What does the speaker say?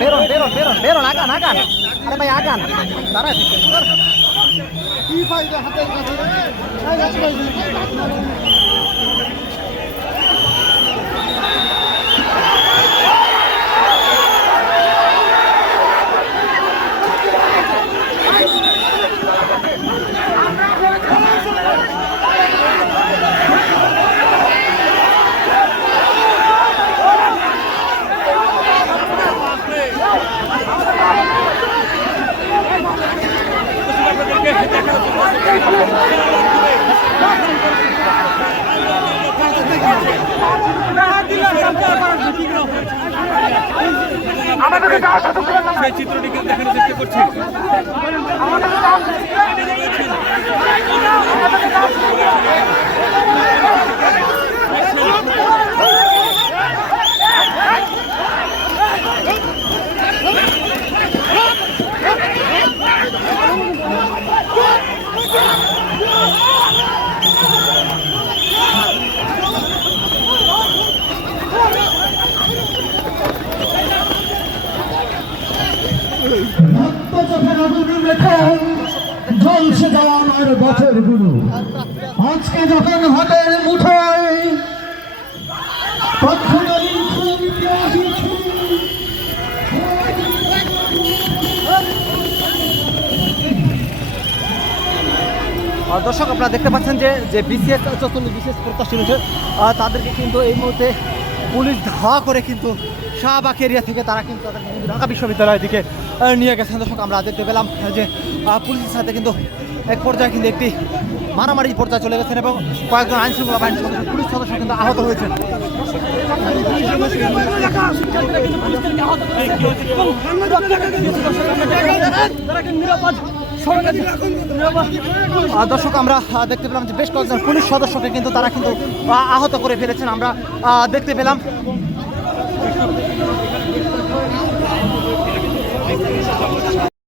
বেরোন বেরোন বেরোন বেরোন, আগান আগান, আরে ভাই আগান, দাঁড়ায় কি ফায়দা হাতের কাছে সেই চিত্রটিকে দেখানোর চেষ্টা করছি। ঝলসে যাওয়া আমার বছরগুলো আজকে যখন হাতের মুঠোয় দর্শক আপনারা দেখতে পাচ্ছেন যে বিসিএস 44 বিসিএস প্রত্যাশী রয়েছে, তাদেরকে কিন্তু এই মুহূর্তে পুলিশ ধাওয়া করে কিন্তু শাহবাগ এরিয়া থেকে তারা কিন্তু তাদেরকে কিন্তু ঢাকা বিশ্ববিদ্যালয়ের দিকে নিয়ে গেছেন। দর্শক আমরা দেখতে পেলাম যে পুলিশের সাথে কিন্তু এক পর্যায়ে কিন্তু একটি মারামারি পর্যায়ে চলে গেছেন এবং কয়েকজন আইনশৃঙ্খলা বাহিনীর সদস্য পুলিশ সদস্য কিন্তু আহত হয়েছেন। দর্শক আমরা দেখতে পেলাম যে বেশ কয়েকজন পুলিশ সদস্যকে কিন্তু তারা কিন্তু আহত করে ফেলেছেন, আমরা দেখতে পেলাম।